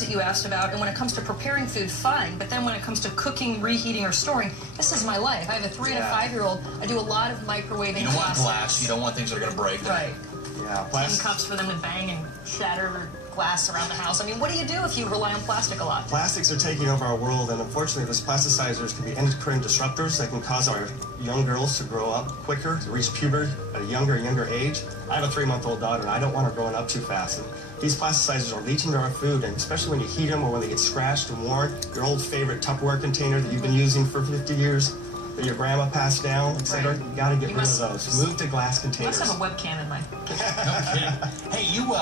that you asked about, and when it comes to preparing food, fine, but then when it comes to cooking, reheating, or storing, this is my life. I have a 3- and a 5-year-old. I do a lot of microwaving. You don't want glass. You don't want things that are going to break. Right. Yeah, Tin cups for them to bang and shatter glass around the house. I mean, what do you do if you rely on plastic a lot? Plastics are taking over our world, and unfortunately, those plasticizers can be endocrine disruptors that can cause our young girls to grow up quicker, to reach puberty at a younger age. I have a 3-month-old daughter, and I don't want her growing up too fast. And these plasticizers are leaching to our food, and especially when you heat them or when they get scratched and worn, your old favorite Tupperware container that you've been using for 50 years, that your grandma passed down, etc. Right. You got to get rid of those. Move to glass containers. You must have a webcam in my kitchen. No kidding. Hey, you,